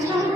time.